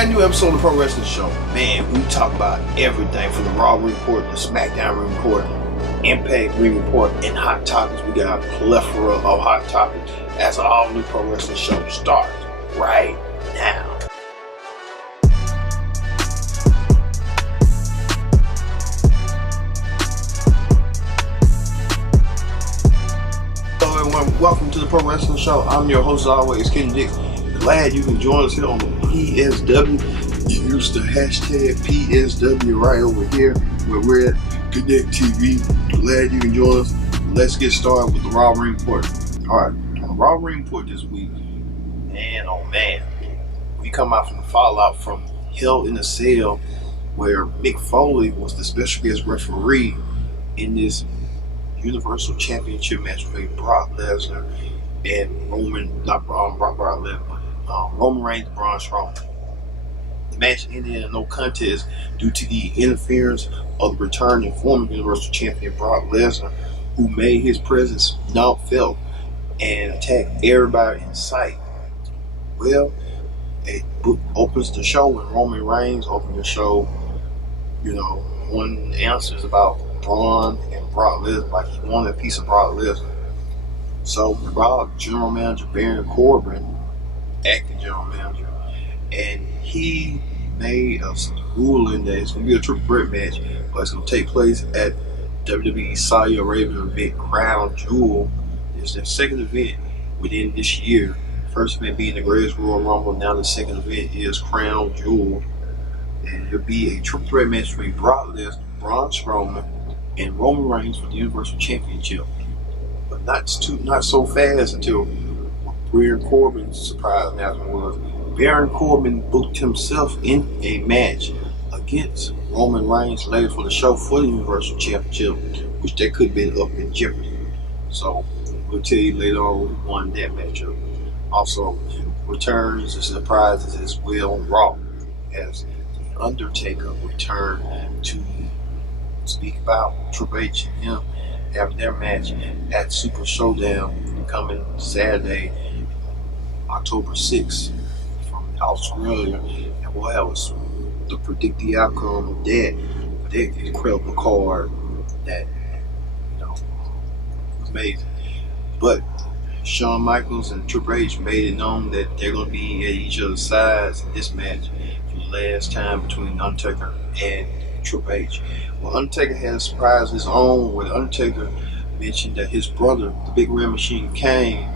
A new episode of the Pro Wrestling Show. Man, we talk about everything from the Raw report, the SmackDown report, Impact report, and hot topics. We got a plethora of hot topics as an all new Pro Wrestling Show starts right now. Hello everyone, welcome to the Pro Wrestling Show. I'm your host as always, Kenny Dix. Glad you can join us here on the PSW. Use the hashtag PSW right over here where we're at Connect TV. Glad you can join us. Let's get started with the Raw Ring Report. Alright, on the Raw Ring Report this week, man oh man, we come out from the fallout from Hell in a Cell where Mick Foley was the special guest referee in this Universal Championship match between Brock Lesnar and Roman Reigns and Braun Strowman. The match ended in a no contest due to the interference of the returning former Universal Champion Brock Lesnar, who made his presence not felt and attacked everybody in sight. Well, it opens the show when Roman Reigns opened the show. You know, one answers about Braun and Brock Lesnar, like he wanted a piece of Brock Lesnar. So Brock, general manager Baron Corbin, acting general manager, and he made a ruling that it's going to be a triple threat match, but it's going to take place at WWE Saudi Arabia event Crown Jewel. It's their second event within this year. First event being the Greatest Royal Rumble. Now the second event is Crown Jewel, and it'll be a triple threat match between Brock Lesnar, Braun Strowman, and Roman Reigns for the Universal Championship. But not so fast until Baron Corbin's surprise announcement was Baron Corbin booked himself in a match against Roman Reigns later for the show for the Universal Championship, which that could be up in jeopardy. So we'll tell you later on who won that matchup. Also, returns and surprises as well on Raw as The Undertaker returned to speak about Triple H and him having their match at Super Showdown coming Saturday, October 6th from Australia, and we'll have to predict the outcome of that incredible card that, you know, was amazing. But Shawn Michaels and Triple H made it known that they're going to be at each other's sides in this match for the last time between Undertaker and Triple H. Well, Undertaker had a surprise of his own where the Undertaker mentioned that his brother, the Big Red Machine Kane,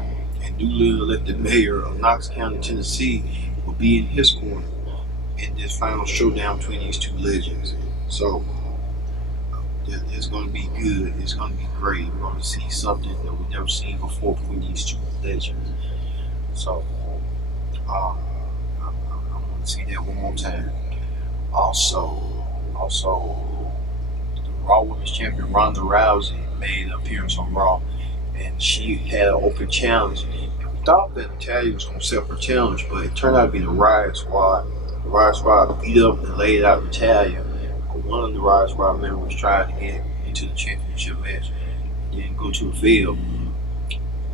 and newly elected mayor of Knox County, Tennessee, will be in his corner in this final showdown between these two legends. So it's going to be good. It's going to be great. We're going to see something that we've never seen before between these two legends. So I want to see that one more time. Also, the Raw Women's Champion Ronda Rousey made an appearance on Raw, and she had an open challenge. And we thought that Natalya was going to set up her challenge, but it turned out to be the Riot Squad. The Riot Squad beat up and laid out Natalya. But one of the Riot Squad members tried to get into the championship match and didn't go to a field.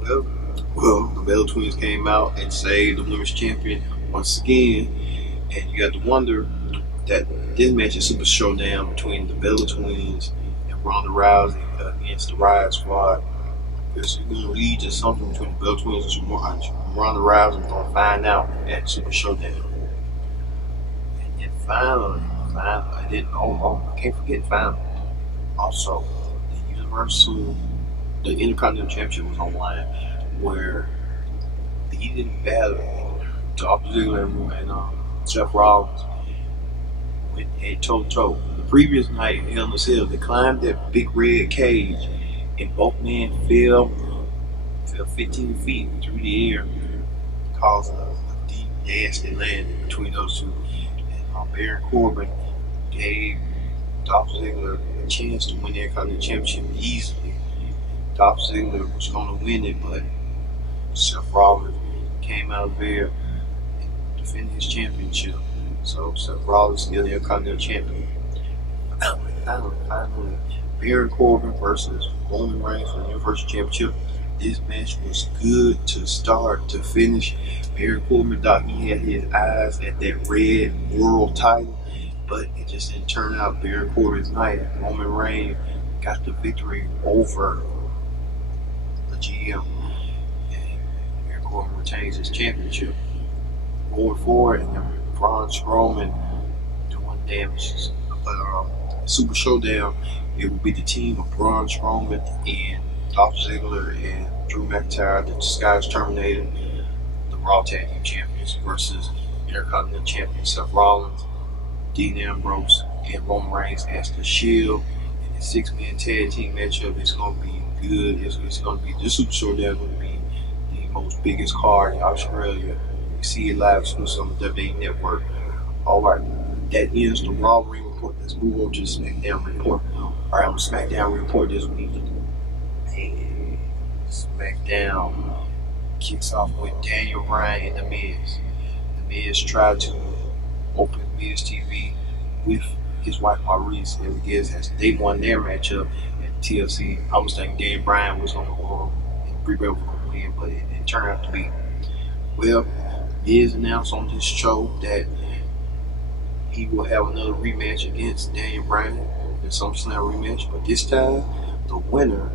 Well, the Bella Twins came out and saved the Women's Champion once again, and you got to wonder that this match is Super Showdown between the Bella Twins and Ronda Rousey against the Riot Squad. It's going to lead to something between the Bella Twins and Ronda Rousey. We're going to find out at Super Showdown. And then finally, I can't forget finally. Also, the Intercontinental Championship was online, where the heated battle Dolph Ziggler and Seth Rollins went head toe to toe. The previous night in Hell in a Cell, they climbed that big red cage, and both men fell 15 feet through the air, causing a deep, nasty landing between those two. And Baron Corbin gave Dolph Ziggler a chance to win the Intercontinental Championship easily. Dolph Ziggler was going to win it, but Seth Rollins came out there and defended his championship. So Seth Rollins is still the Intercontinental Champion. Finally, Baron Corbin versus Roman Reigns for the Universal Championship. This match was good to start to finish. Baron Corbin thought he had his eyes at that red world title, but it just didn't turn out Baron Corbin's night. Roman Reigns got the victory over the GM, and Baron Corbin retains his championship. Going forward, and Braun Strowman doing damages. But Super Showdown, it will be the team of Braun Strowman and Dolph Ziggler and Drew McIntyre, the Disguised Terminator, the Raw Tag Team Champions versus Intercontinental Champion Seth Rollins, Dean Ambrose, and Roman Reigns as the Shield. And the 6-man tag team matchup is going to be good. It's going to be the Super Showdown. Going to be the most biggest card in Australia. You see it live exclusive on the WWE Network. All right, that ends the Raw Ring Report. Let's move on to the SmackDown Report. All right, on the SmackDown Report this week, man, SmackDown kicks off with Daniel Bryan and The Miz. The Miz tried to open Miz TV with his wife Maurice, and I guess as they won their matchup at TLC, I was thinking Daniel Bryan was going to go and Brie Bella was going to win, but it turned out to be, well, Miz announced on this show that he will have another rematch against Daniel Bryan in SummerSlam rematch, but this time the winner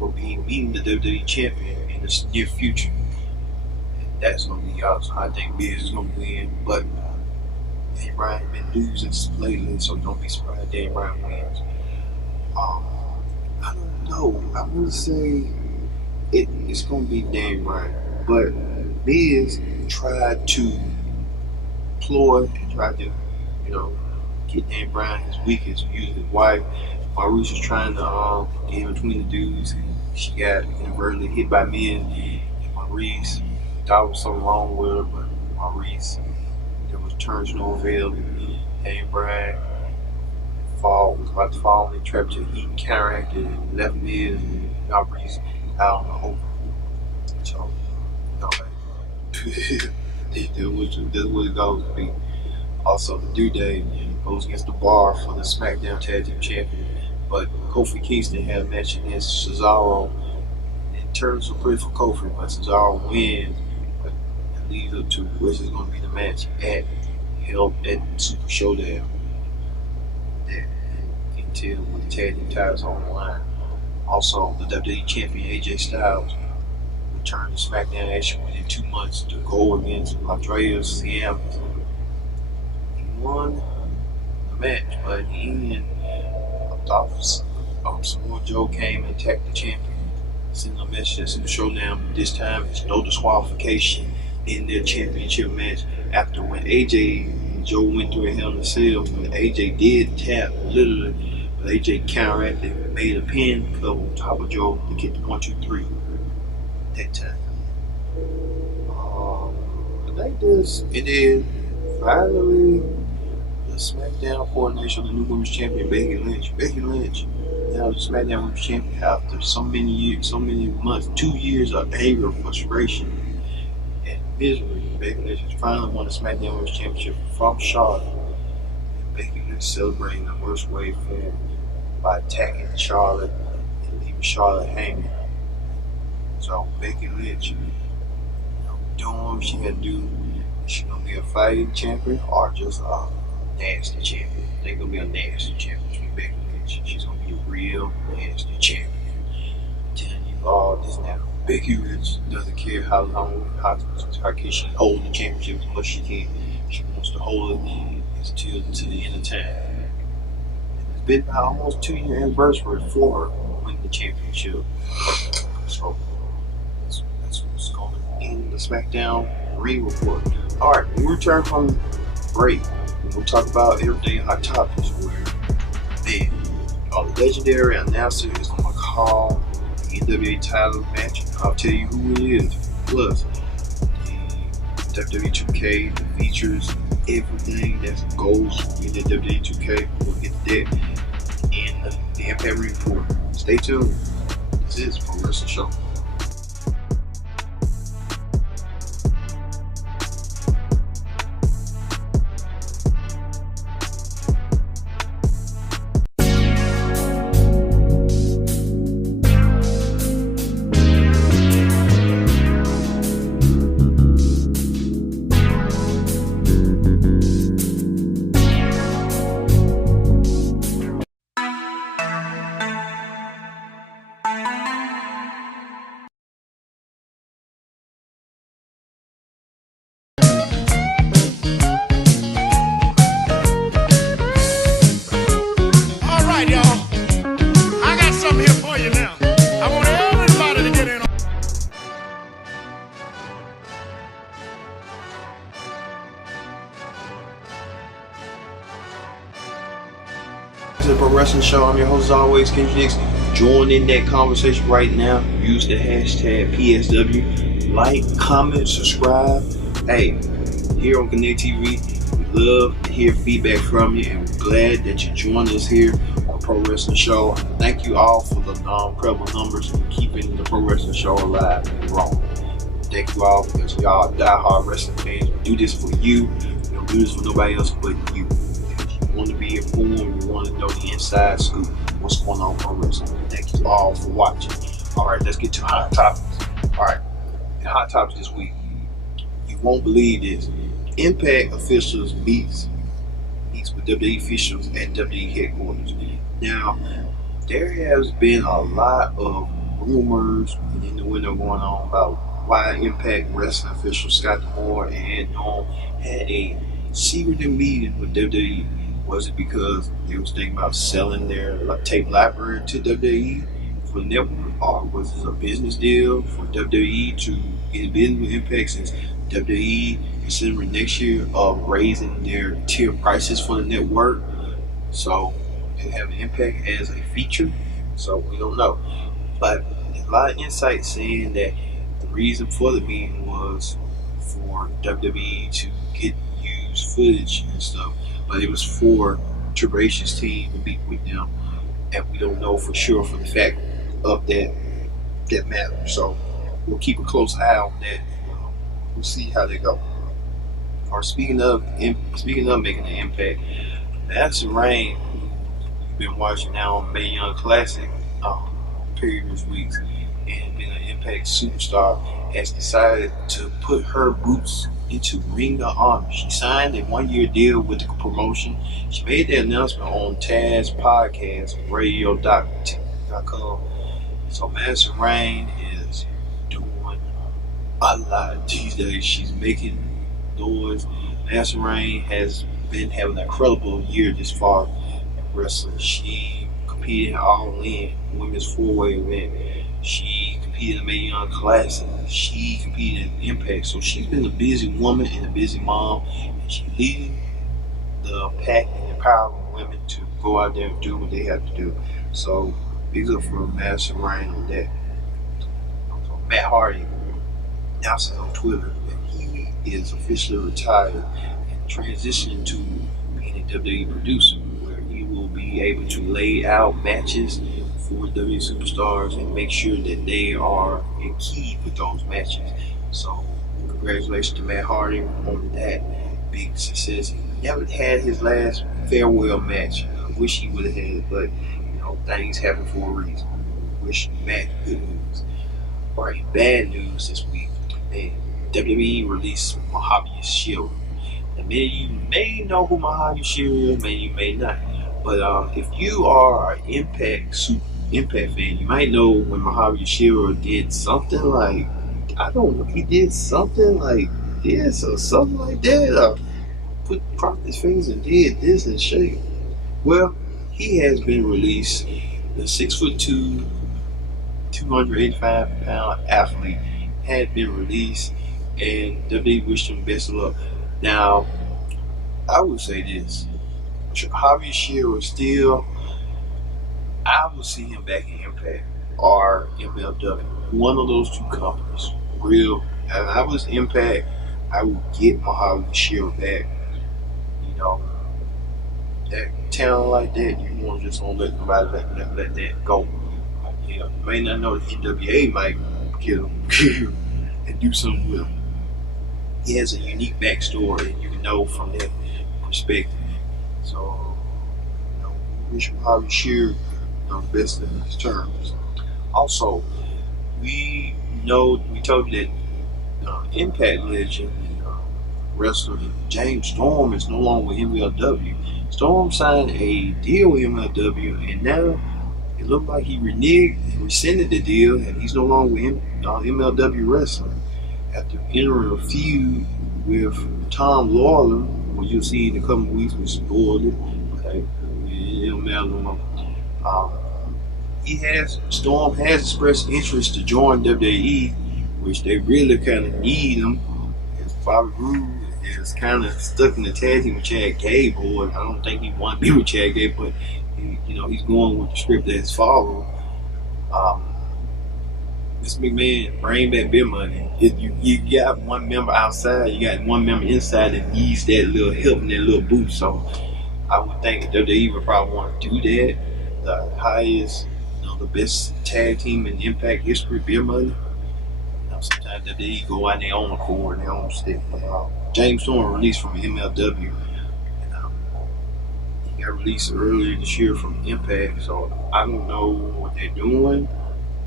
will be meeting the WWE champion in the near future. And that's going to be awesome. I think Miz is going to win, but Daniel Bryan has been losing lately, so don't be surprised Daniel Bryan wins. I don't know. I want to say it's going to be Daniel Bryan, but Miz tried to ploy and tried to, get Daniel Bryan his weakest, using his wife. Maurice was trying to get in between the dudes, and she got inadvertently hit by Miz. And Maurice thought there was something wrong with her, but Maurice, there was turns no avail. Daniel Bryan was about to fall in the trap to he counteracted and left Miz and Maurice out on the open. So, that's what it goes to be. Also, the New Day goes against the Bar for the SmackDown Tag Team Champion, but Kofi Kingston had a match against Cesaro. It turns out pretty for Kofi, but Cesaro wins. But it leads up to which is going to be the match at Super Showdown. Until with the tag team titles on the line. Also, the WWE Champion AJ Styles returned to SmackDown action within 2 months to go against Andreas Ciampa. He won the match, but in the end, I thought Samoa Joe came and attacked the champion, sending a message to the showdown. This time, there's no disqualification in their championship match. After when AJ and Joe went through a Hell in a Cell, when AJ did tap, literally, but AJ counteracted and made a pin cover on top of Joe to get the 1, 2, 3 that time. I think it is finally the SmackDown coordination of the new Women's Champion Becky Lynch. Becky Lynch, now the SmackDown Women's Champion after so many years, so many months, 2 years of anger, frustration, and misery. Becky Lynch has finally won the SmackDown Women's Championship from Charlotte. And Becky Lynch celebrating the worst way forward by attacking Charlotte and leaving Charlotte hanging. So Becky Lynch, doing what she had to do. Is she gonna be a fighting champion or just a nasty champion? They're gonna be a nasty champion between Becky Lynch. She's gonna be a real nasty champion. I'm telling you all this now. Becky Lynch doesn't care how can she hold the championship as much as she can. She wants to hold it until to the end of time. And it's been about almost 2-year anniversary for her winning the championship. So that's what's going to end the SmackDown Ring Report. Alright, when we return from break, we'll talk about everyday hot topics where a legendary announcer is going to call the NWA title match. I'll tell you who it is. Plus, the WWE 2K, the features, everything that goes in the WWE 2K. We'll get that in the Impact Report. Stay tuned. This is Pro Wrestling Show. To the Pro Wrestling Show. I'm your host as always, Kendrick. Join in that conversation right now. Use the hashtag PSW. Like, comment, subscribe. Hey, here on Connect TV, we love to hear feedback from you, and we're glad that you joined us here on Pro Wrestling Show. Thank you all for the incredible numbers and keeping the Pro Wrestling Show alive and growing. Thank you all because y'all die-hard wrestling fans. We do this for you. We don't do this for nobody else but you. Want to be informed, you want to know the inside scoop, what's going on in pro wrestling. Thank you all for watching. Alright, let's get to hot topics. Alright, the hot topics this week. You won't believe this. Impact officials meets with WWE officials at WWE headquarters. Now, there has been a lot of rumors and innuendo going on about why Impact wrestling official Scott Moore and Norm had a secretive meeting with WWE. Was it because they was thinking about selling their tape library to WWE for the network, or was it a business deal for WWE to get business with Impact since WWE considering next year of raising their tier prices for the network? So they have an Impact as a feature. So we don't know, but there's a lot of insight saying that the reason for the meeting was for WWE to get used footage and stuff. But it was for Triple H's team to meet with them, and we don't know for sure for the fact of that matter. So we'll keep a close eye on that. We'll see how they go. Or speaking of making an impact, Madison Rain, who you've been watching now on Mae Young Classic previous weeks, and been an Impact superstar, has decided to put her boots into Ring of Honor. She signed a 1-year deal with the promotion. She made the announcement on Taz podcast, radio.com. So Madison Rain is doing a lot these days. She's making noise. Madison Rain has been having an incredible year this far in wrestling. She competed All In women's 4-way event. She competed in the Mae Young Classic. She competed in Impact. So she's been a busy woman and a busy mom, and she's leading the pack and empowering women to go out there and do what they have to do. So big up for Madison Rain on that. So Matt Hardy announced on Twitter that he is officially retired and transitioning to being a WWE producer, where he will be able to lay out matches for WWE superstars and make sure that they are in key with those matches. So congratulations to Matt Hardy on that big success. He never had his last farewell match. I wish he would have had it, but things happen for a reason. Wish Matt good news. Alright, bad news this week. WWE released Mojave Shield. Now, many of you may know who Mojave Shield is, many you may not. But if you are an Impact fan, you might know when Mojave Shield did something like, I don't know, he did something like this or something like that. Crossed his fingers and did this and shake. Well, he has been released. The 6'2", 285-pound athlete had been released, and WWE wished him best of luck. Now, I would say this: Javier Shearer still, I would see him back in Impact or MLW. One of those two companies. Real. If I was Impact, I would get Mojave Shearer back. That talent like that, you want to just don't let nobody let that go. You may not know the NWA might get him and do something with him. He has a unique backstory, and you can know from that perspective. So, wish Mojave Shearer best in his terms. Also, we told you that Impact legend and wrestler James Storm is no longer with MLW. Storm signed a deal with MLW, and now it looked like he rescinded the deal, and he's no longer with MLW Wrestling. After entering a feud with Tom Lawler, what you'll see in a couple of weeks, we spoiled it. Okay? It don't matter. Storm has expressed interest to join WWE, which they really kind of need him. As Bobby Roode is kind of stuck in the tag team with Chad Gable, and I don't think he want to be with Chad Gable, but He's going with the script that's followed. Um, This McMahon bring back beer money. You got one member outside, you got one member inside that needs that little help and that little boost. So I would think that they even probably want to do that. The highest, the best tag team in Impact history, beer money. Sometimes they go out their own accord, their own stick. But James Storm released from MLW. And, he got released earlier this year from Impact. So I don't know what they're doing.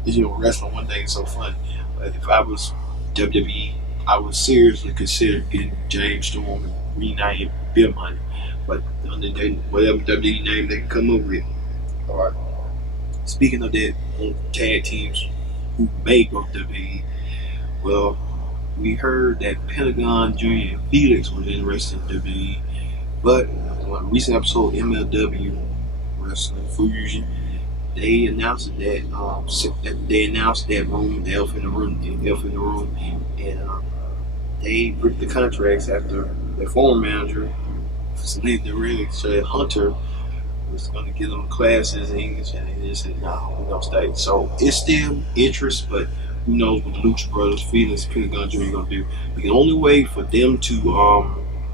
Wrestling one thing is so funny. But if I was WWE, I would seriously consider getting James Storm and reuniting Bill Money. But under whatever WWE name they can come up with. All right. Speaking of that, tag teams who may go to WWE, well, we heard that Pentagon Jr. and Felix were interested in WWE, but on a recent episode of MLW Wrestling Fusion, they announced that room, the elephant in the room, and they ripped the contracts after their former manager, Hunter, was going to give them classes in English, and they just said, "No, we don't stay." So it's still interest, but who knows what the Lucha Brothers, Felix, Pentagon Jr. going to do? The only way for them to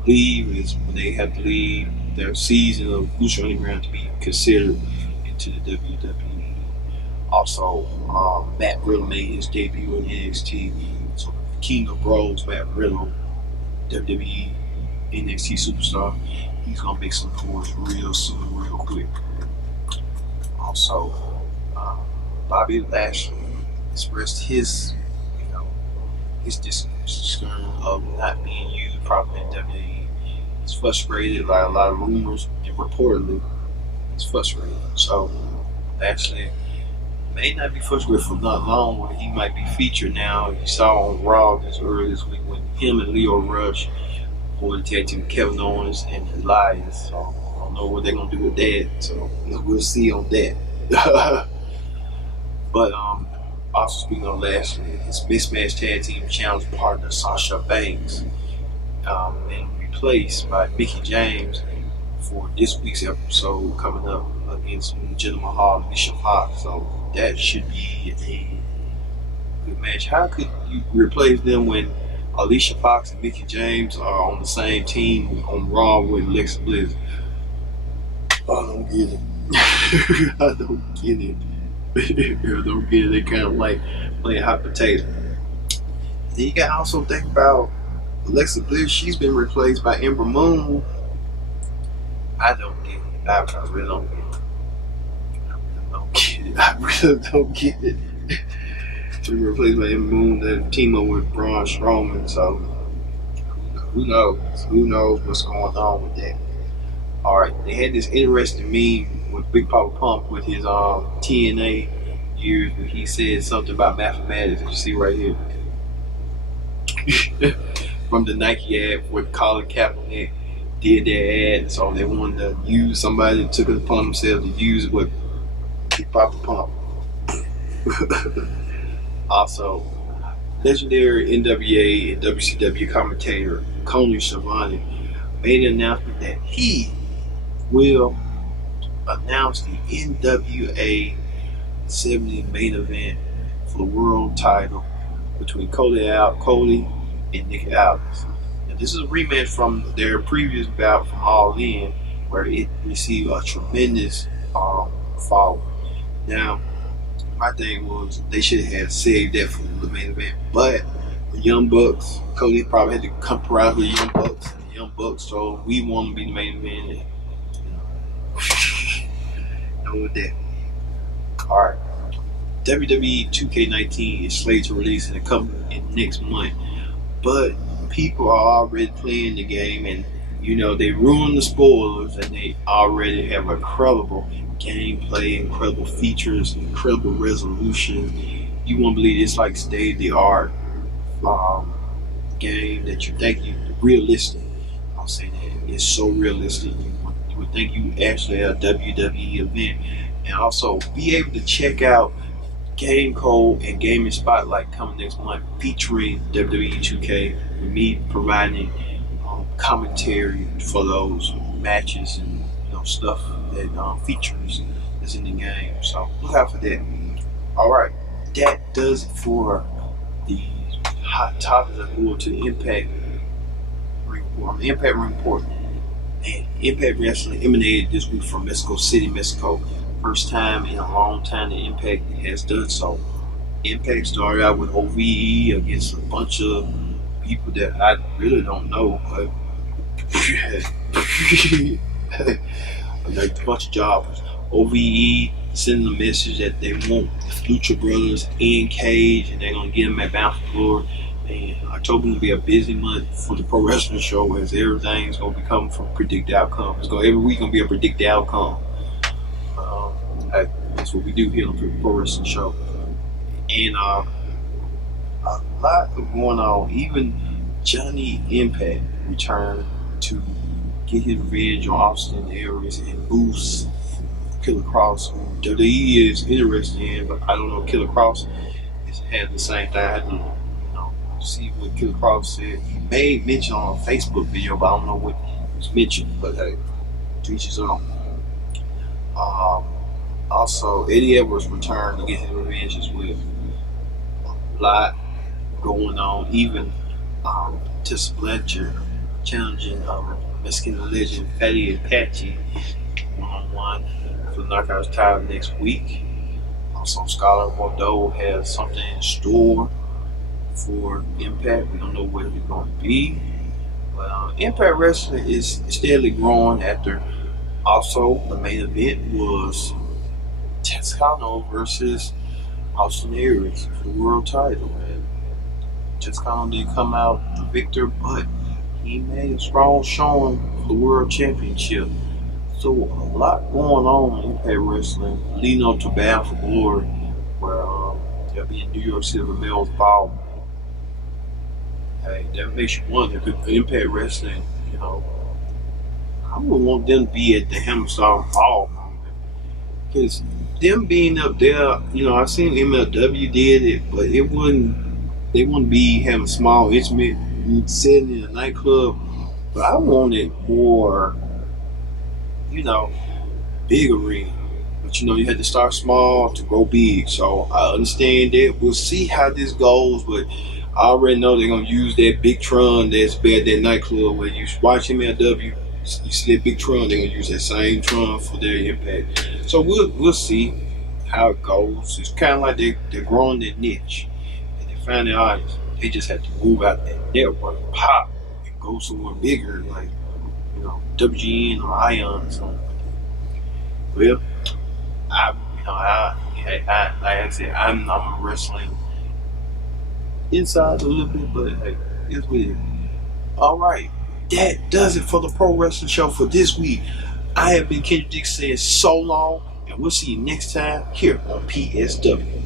leave is when they have to leave their season of Lucha Underground to be considered into the WWE. Also, Matt Riddle made his debut in NXT. So King of Bros, Matt Riddle, WWE NXT superstar. He's gonna make some noise real soon, real quick. Also, Bobby Lashley expressed his concern of not being used properly in WWE. He's frustrated by a lot of rumors, and reportedly, he's frustrated. So, Lashley may not be frustrated for not long when he might be featured now. You saw on Raw earlier this week when him and Leo Rush for the tag team Kevin Owens and Elias. So I don't know what they're gonna do with that. So we'll see on that. But also speaking of Lashley, his mismatched tag team challenge partner Sasha Banks and replaced by Mickie James for this week's episode coming up against Jinder Mahal and Alicia Fox. So that should be a good match. How could you replace them when Alicia Fox and Mickie James are on the same team on Raw with Alexa Bliss? I don't get it. I don't get it. I don't get it. They kind of like playing hot potato. Then you got to also think about Alexa Bliss. She's been replaced by Ember Moon. I don't get it. I really don't get it. I really don't get it. To be replaced by Ember Moon, then team up with Braun Strowman. So who knows? Who knows what's going on with that? All right, they had this interesting meme with Big Papa Pump with his TNA years, where he said something about mathematics. You see right here from the Nike ad with Colin Kaepernick did their ad, so they wanted to use somebody that took it upon themselves to use it with Big Papa Pump. Also, legendary NWA and WCW commentator Tony Schiavone made an announcement that he will announce the NWA 70 main event for the world title between Cody and Nick Aldis. Now, this is a rematch from their previous bout from All In, where it received a tremendous following. Now, my thing was they should have saved that for the main event, but the Young Bucks, Cody probably had to compromise with the Young Bucks, and the Young Bucks told we want to be the main event. Know with that. Alright. WWE 2K19 is slated to release in next month, but people are already playing the game, and they ruin the spoilers, and they already have incredible gameplay, incredible features, incredible resolution. You won't believe it's like state-of-the-art game that you think you realistic. I'll say that it's so realistic. You would think you actually have a WWE event, and also be able to check out Game Code and Gaming Spotlight coming next month, featuring WWE 2K, with me providing commentary for those matches and stuff that features that's in the game. So look out for that. All right, that does it for the hot topics that go to the Impact report. And Impact Wrestling emanated this week from Mexico City, Mexico. First time in a long time that Impact has done so. Impact started out with OVE against a bunch of people that I really don't know, but like a bunch of jobbers. OVE sending a message that they want Lucha Brothers in Cage and they're gonna get them at Bound for Glory. And October will be a busy month for the pro wrestling show as everything's gonna be coming from predicted outcome. Every week gonna be a predicted outcome. That's what we do here on the pro wrestling show. And a lot going on. Even Johnny Impact returned to get his revenge on Austin Aries and boost Killer Cross, who WWE is interested in, but I don't know if Killer Cross had the same thing. I had to see what Killer Cross said. He made mention on a Facebook video, but I don't know what was mentioned. But hey, to each his own. Also, Eddie Edwards returned to get his revenge as well. A lot going on. Even Tessa Blanchard challenging Mexican legend Fatty Apache one-on-one for the Knockouts title next week. Also, Skylar Bordeaux has something in store for Impact. We don't know what it's going to be. But Impact Wrestling is steadily growing after also the main event was Texano versus Austin Aries for the world title. And Texano didn't come out the victor, but he made a strong showing for the world championship. So a lot going on in Impact Wrestling leading up to Bound for Glory, where they'll be in New York City for Mel's Ball. Hey, that makes you wonder, because Impact Wrestling, I would want them to be at the Hammerstone Ball, because them being up there, I seen MLW did it, but they wouldn't be having small, intimate setting in a nightclub. But I wanted more, big arena. But you had to start small to go big. So I understand that. We'll see how this goes, but I already know they're gonna use that big Tron that's at that nightclub where you watch MLW. You see that big Tron, they're gonna use that same Tron for their Impact. So we'll see how it goes. It's kind of like they're growing their niche and they find their audience. They just have to move out that network, pop, and go somewhere bigger, like WGN or Ion or something. Well, like I said, I'm wrestling inside a little bit, but hey, it's weird. All right. That does it for the Pro Wrestling Show for this week. I have been Kendrick Dick saying so long, and we'll see you next time here on PSW.